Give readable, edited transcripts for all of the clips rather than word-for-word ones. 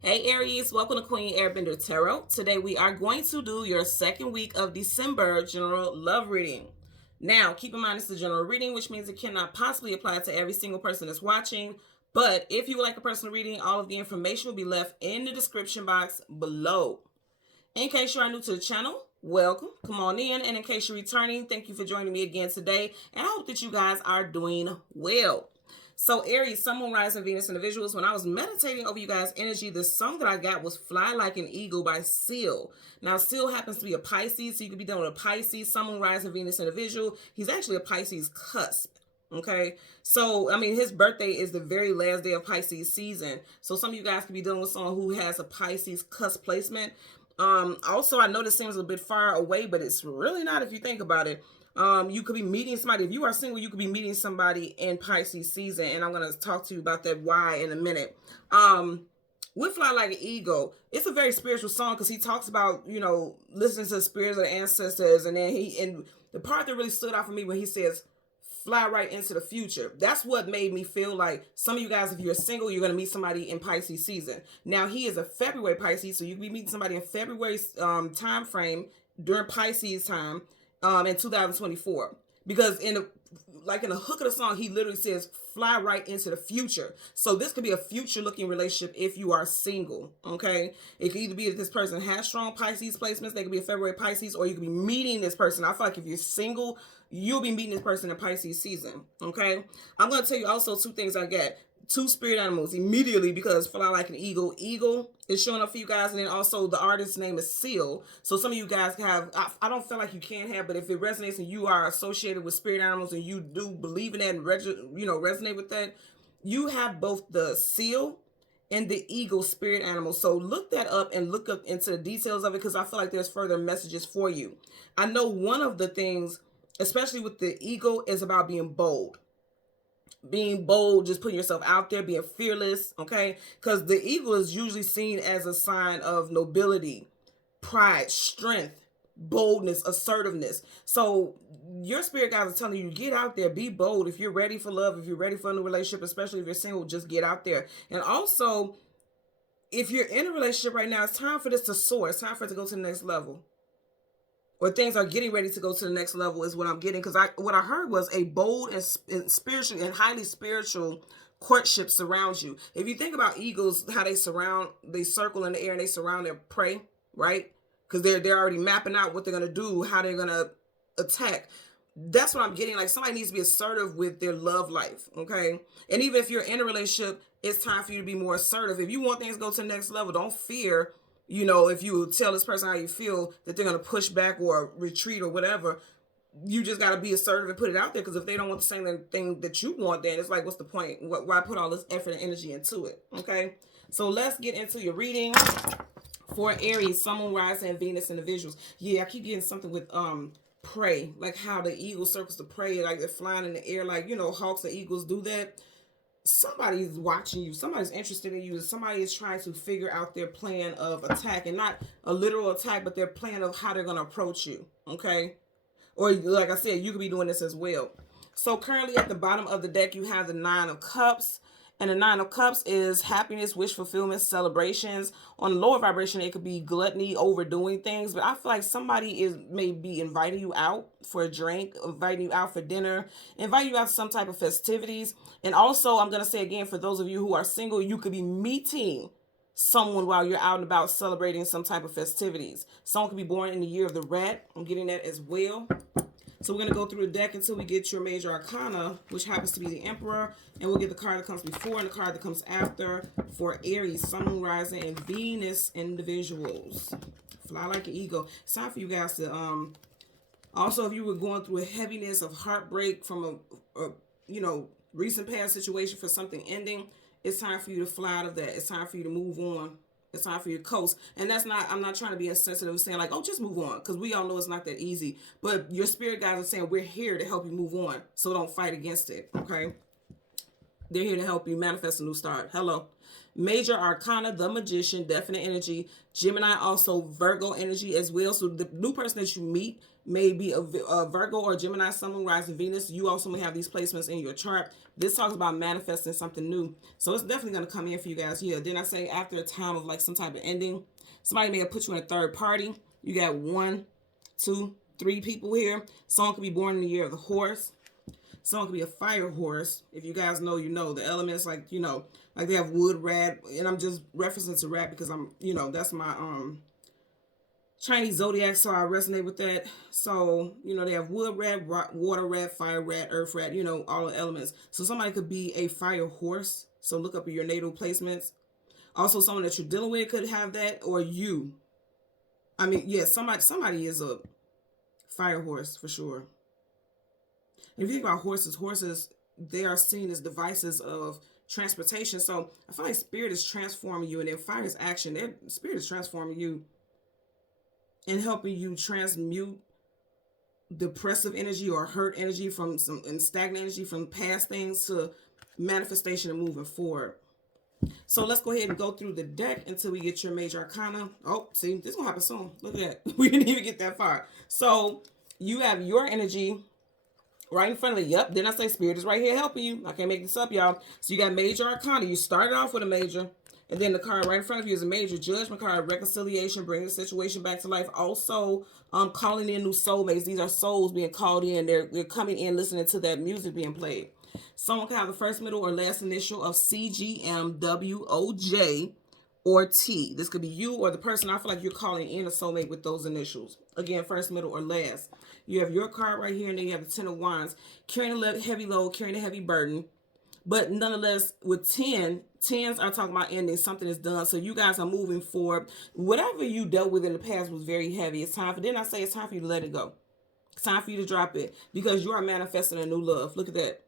Hey Aries, welcome to Queen Airbender Tarot. Today we are going to do your second week of December general love reading. Now, keep in mind it's a general reading, which means it cannot possibly apply to every single person that's watching. But if you would like a personal reading, all of the information will be left in the description box below. In case you are new to the channel, welcome. Come on in. And in case you're returning, thank you for joining me again today. And I hope that you guys are doing well. So Aries, Sun, Moon, Rising, Venus, individuals, when I was meditating over you guys' energy, the song that I got was Fly Like an Eagle by Seal. Now, Seal happens to be a Pisces, so you could be dealing with a Pisces, Sun, Moon, Rising, Venus individual. He's actually a Pisces cusp. Okay, so I mean, his birthday is the very last day of Pisces season. So some of you guys could be dealing with someone who has a Pisces cusp placement. Also, I know this seems a bit far away, but it's really not if you think about it. You could be meeting somebody. If you are single, you could be meeting somebody in Pisces season, and I'm going to talk to you about that why in a minute. With Fly Like an Eagle, it's a very spiritual song because he talks about, listening to the spirits of the ancestors, and then and the part that really stood out for me when he says, fly right into the future. That's what made me feel like some of you guys, if you're single, you're going to meet somebody in Pisces season. Now, he is a February Pisces, so you can be meeting somebody in February time frame during Pisces time in 2024. Because in the hook of the song, he literally says, fly right into the future. So this could be a future looking relationship if you are single, okay? It could either be that this person has strong Pisces placements, they could be a February Pisces, or you could be meeting this person. I feel like if you're single, you'll be meeting this person in Pisces season, okay? I'm going to tell you also two things I get. Two spirit animals immediately because Fly Like an Eagle. Eagle is showing up for you guys, and then also the artist's name is Seal. So some of you guys have, I don't feel like you can have, but if it resonates and you are associated with spirit animals and you do believe in that and resonate with that, you have both the Seal and the eagle spirit animal. So look that up and look up into the details of it because I feel like there's further messages for you. I know one of the things, especially with the eagle, is about being bold. Being bold, just putting yourself out there, being fearless, okay? Because the eagle is usually seen as a sign of nobility, pride, strength, boldness, assertiveness. So your spirit guides are telling you, get out there, be bold. If you're ready for love, if you're ready for a new relationship, especially if you're single, just get out there. And also, if you're in a relationship right now, it's time for this to soar. It's time for it to go to the next level, or things are getting ready to go to the next level is what I'm getting. Because what I heard was a bold and spiritual and highly spiritual courtship surrounds you. If you think about eagles, how they circle in the air and they surround their prey, right? Because they're already mapping out what they're gonna do, how they're gonna attack. That's what I'm getting. Like, somebody needs to be assertive with their love life, okay? And even if you're in a relationship, it's time for you to be more assertive. If you want things to go to the next level, don't fear, if you tell this person how you feel, that they're going to push back or retreat or whatever. You just got to be assertive and put it out there, because if they don't want the same thing that you want, then it's like, what's the point? Why put all this effort and energy into it? Okay, so let's get into your reading for Aries, Sun, Moon, Rising, and Venus individuals. Yeah, I keep getting something with prey, like how the eagle circles the prey, like they're flying in the air, like hawks and eagles do that. Somebody's watching you, somebody's interested in you, somebody is trying to figure out their plan of attack, and not a literal attack, but their plan of how they're going to approach you, okay? Or like I said, you could be doing this as well. So currently at the bottom of the deck, you have the Nine of Cups. And the Nine of Cups is happiness, wish fulfillment, celebrations. On the lower vibration, it could be gluttony, overdoing things. But I feel like somebody may be inviting you out for a drink, inviting you out for dinner, inviting you out to some type of festivities. And also, I'm going to say again, for those of you who are single, you could be meeting someone while you're out and about celebrating some type of festivities. Someone could be born in the year of the rat. I'm getting that as well. So we're going to go through the deck until we get your major arcana, which happens to be the Emperor. And we'll get the card that comes before and the card that comes after for Aries, Sun, Moon, Rising, and Venus individuals. Fly like an eagle. It's time for you guys to, also, if you were going through a heaviness of heartbreak from a recent past situation for something ending, it's time for you to fly out of that. It's time for you to move on. It's time for you to coast. And I'm not trying to be insensitive saying like, oh, just move on. Because we all know it's not that easy. But your spirit guides are saying we're here to help you move on. So don't fight against it. Okay. They're here to help you manifest a new start. Hello. Major Arcana, the Magician, definite energy. Gemini, also Virgo energy as well. So the new person that you meet may be a Virgo or Gemini, Sun, Moon, Rising, Venus. You also may have these placements in your chart. This talks about manifesting something new. So it's definitely going to come in for you guys. Yeah, didn't I say after a time of like some type of ending? Somebody may have put you in a third party. You got 1, 2, 3 people here. Someone could be born in the year of the horse. Someone could be a fire horse. If you guys know, you know. The elements, like, you know, like they have wood, rat. And I'm just referencing to rat because I'm, you know, that's my Chinese zodiac, so I resonate with that. So, you know, they have wood rat, water rat, fire rat, earth rat, you know, all the elements. So somebody could be a fire horse. So look up your natal placements. Also, someone that you're dealing with could have that, or you. I mean, yeah, somebody is a fire horse for sure. If you think about horses, they are seen as devices of transportation. So I feel like spirit is transforming you, and then fire is action. Their spirit is transforming you and helping you transmute depressive energy or hurt energy from and stagnant energy from past things to manifestation and moving forward. So let's go ahead and go through the deck until we get your major arcana. Oh, see, this is gonna happen soon. Look at that. We didn't even get that far. So you have your energy right in front of you. Yep, didn't I say spirit is right here helping you? I can't make this up, y'all. So you got major arcana. You started off with a major, and then the card right in front of you is a major judgment card, reconciliation, bringing the situation back to life. Also, calling in new soulmates. These are souls being called in. They're coming in, listening to that music being played. Someone can have the first, middle, or last initial of C, G, M, W, O, J, or T. This could be you or the person. I feel like you're calling in a soulmate with those initials. Again, first, middle, or last. You have your card right here, and then you have the 10 of Wands. Carrying a heavy load, carrying a heavy burden. But nonetheless, with 10s are talking about ending. Something is done. So you guys are moving forward. Whatever you dealt with in the past was very heavy. It's time for, didn't I say it's time for you to let it go? It's time for you to drop it. Because you are manifesting a new love. Look at that.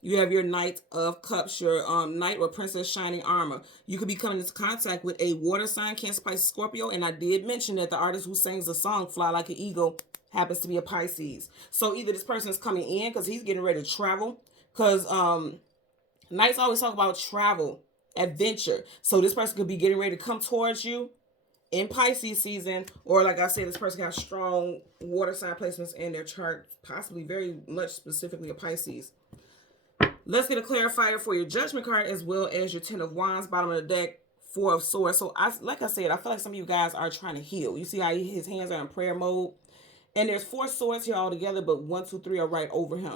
You have your Knight of Cups, your Knight or Princess Shining Armor. You could be coming into contact with a water sign, Cancer, Pisces, Scorpio. And I did mention that the artist who sings the song, Fly Like an Eagle, happens to be a Pisces. So either this person is coming in because he's getting ready to travel. Because Knights always talk about travel, adventure. So this person could be getting ready to come towards you in Pisces season. Or like I said, this person has strong water sign placements in their chart. Possibly very much specifically a Pisces. Let's get a clarifier for your judgment card as well as your 10 of Wands, bottom of the deck, 4 of Swords. So like I said, I feel like some of you guys are trying to heal. You see how his hands are in prayer mode? And there's 4 swords here all together, but 1, 2, 3 are right over him.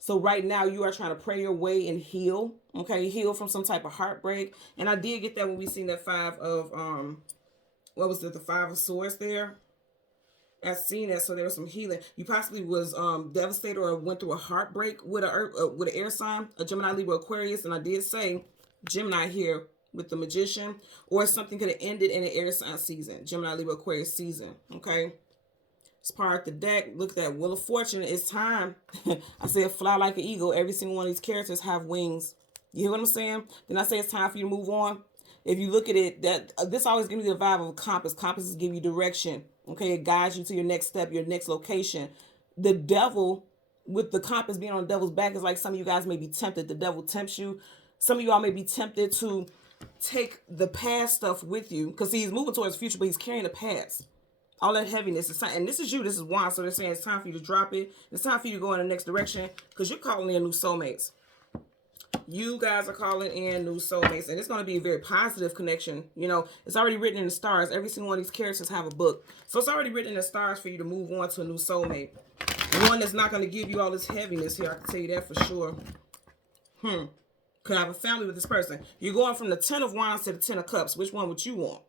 So right now you are trying to pray your way and heal. Okay, heal from some type of heartbreak. And I did get that when we seen that 5 of, what was it, the 5 of Swords there? I seen that, so there was some healing. You possibly was devastated or went through a heartbreak with an air sign, a Gemini, Libra, Aquarius, and I did say Gemini here with the Magician, or something could have ended in an air sign season, Gemini, Libra, Aquarius season. Okay, it's part of the deck. Look at that Wheel of Fortune. It's time. I said fly like an eagle. Every single one of these characters have wings. You hear what I'm saying? Then I say it's time for you to move on. If you look at it, that this always gives you the vibe of a compass. Compasses give you direction. Okay, it guides you to your next step, your next location. The devil, with the compass being on the devil's back, is like some of you guys may be tempted. The devil tempts you. Some of you all may be tempted to take the past stuff with you. Because he's moving towards the future, but he's carrying the past. All that heaviness. And this is you. This is Wand. So they're saying it's time for you to drop it. It's time for you to go in the next direction. Because you're calling in new soulmates. You guys are calling in new soulmates, and it's going to be a very positive connection. You know, it's already written in the stars. Every single one of these characters have a book. So it's already written in the stars for you to move on to a new soulmate. One that's not going to give you all this heaviness here. I can tell you that for sure. Could have a family with this person. You're going from the 10 of Wands to the 10 of Cups. Which one would you want?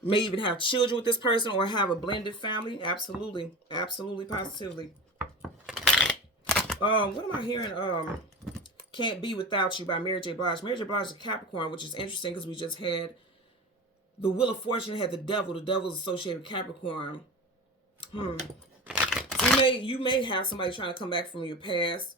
May even have children with this person or have a blended family. Absolutely. Absolutely, positively. What am I hearing? Can't Be Without You by Mary J. Blige. Mary J. Blige is a Capricorn, which is interesting because we just had the Wheel of Fortune had the devil. The devil is associated with Capricorn. So you may have somebody trying to come back from your past,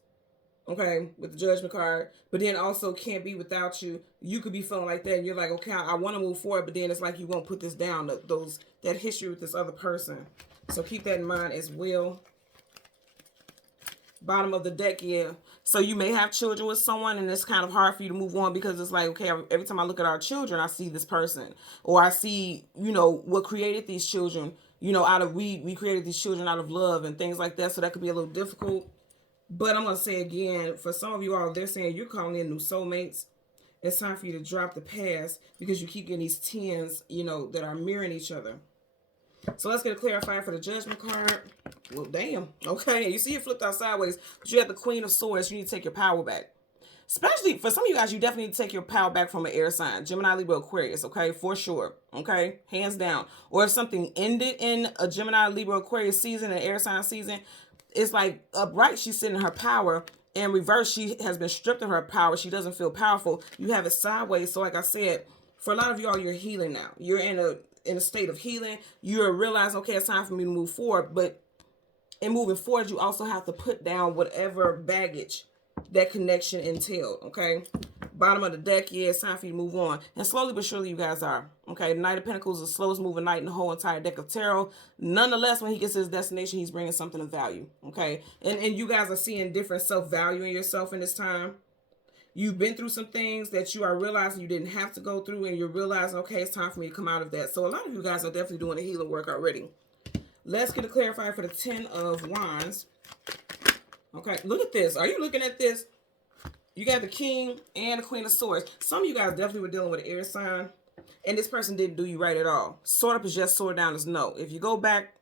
okay, with the Judgment card, but then also Can't Be Without You. You could be feeling like that, and you're like, okay, I want to move forward, but then it's like you won't put this down, that history with this other person. So keep that in mind as well. Bottom of the deck, yeah. So you may have children with someone, and it's kind of hard for you to move on because it's like, okay, every time I look at our children, I see this person, or I see, what created these children. Out of we created these children out of love and things like that. So that could be a little difficult. But I'm gonna say again, for some of you all, they're saying you're calling in new soulmates. It's time for you to drop the past because you keep getting these tens, that are mirroring each other. So let's get a clarifier for the Judgment card. Well, damn. Okay, you see it flipped out sideways, but you have the Queen of Swords. You need to take your power back. Especially for some of you guys, you definitely need to take your power back from an air sign. Gemini, Libra, Aquarius, okay? For sure, okay? Hands down. Or if something ended in a Gemini, Libra, Aquarius season, an air sign season, it's like upright, she's sitting in her power. In reverse, she has been stripped of her power. She doesn't feel powerful. You have it sideways. So like I said, for a lot of y'all, you're healing now. You're in a state of healing. You're realizing, okay, it's time for me to move forward. But in moving forward, you also have to put down whatever baggage that connection entailed, okay? Bottom of the deck, yeah, it's time for you to move on. And slowly but surely you guys are, okay? The Knight of Pentacles is the slowest moving knight in the whole entire deck of tarot. Nonetheless, when he gets to his destination, he's bringing something of value, okay? And you guys are seeing different self-value in yourself in this time. You've been through some things that you are realizing you didn't have to go through, and you're realizing, okay, it's time for me to come out of that. So a lot of you guys are definitely doing the healing work already. Let's get a clarifier for the 10 of Wands. Okay, look at this. Are you looking at this? You got the King and the Queen of Swords. Some of you guys definitely were dealing with an air sign, and this person didn't do you right at all. Sword up is yes, sword down is no. If you go back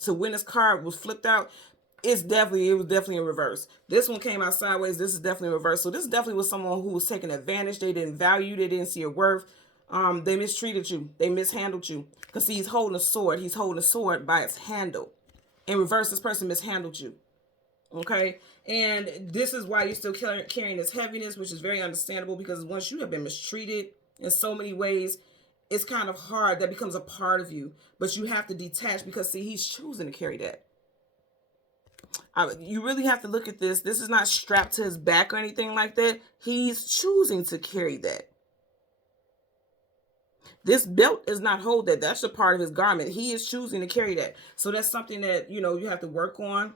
to when this card was flipped out, it was definitely in reverse. This one came out sideways. This is definitely in reverse. So this definitely was someone who was taking advantage. They didn't value you. They didn't see your worth. They mistreated you. They mishandled you. Because he's holding a sword. He's holding a sword by its handle. In reverse, this person mishandled you. Okay, and this is why you're still carrying this heaviness, which is very understandable, because once you have been mistreated in so many ways, it's kind of hard. That becomes a part of you, but you have to detach, because see, he's choosing to carry that. You really have to look at this. This is not strapped to his back or anything like that. He's choosing to carry that. This belt is not hold that. That's a part of his garment. He is choosing to carry that. So that's something that, you have to work on.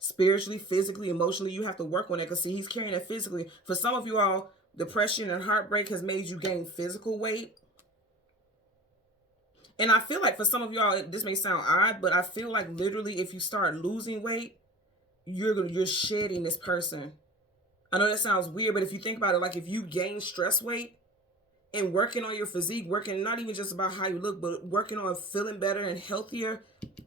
Spiritually, physically, emotionally, you have to work on it, because see, he's carrying it physically. For some of you all, depression and heartbreak has made you gain physical weight. And I feel like for some of y'all, this may sound odd, but I feel like literally if you start losing weight, you're shedding this person. I know that sounds weird, but if you think about it, like if you gain stress weight and working on your physique, working not even just about how you look, but working on feeling better and healthier,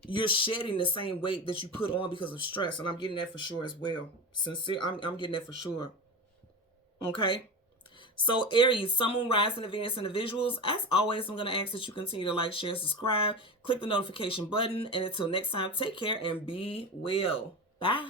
you're shedding the same weight that you put on because of stress. And I'm getting that for sure as well. Sincere, I'm getting that for sure. Okay. So Aries, Sun, Moon, Rising, and Venus, and the visuals. As always, I'm going to ask that you continue to like, share, subscribe, click the notification button. And until next time, take care and be well. Bye.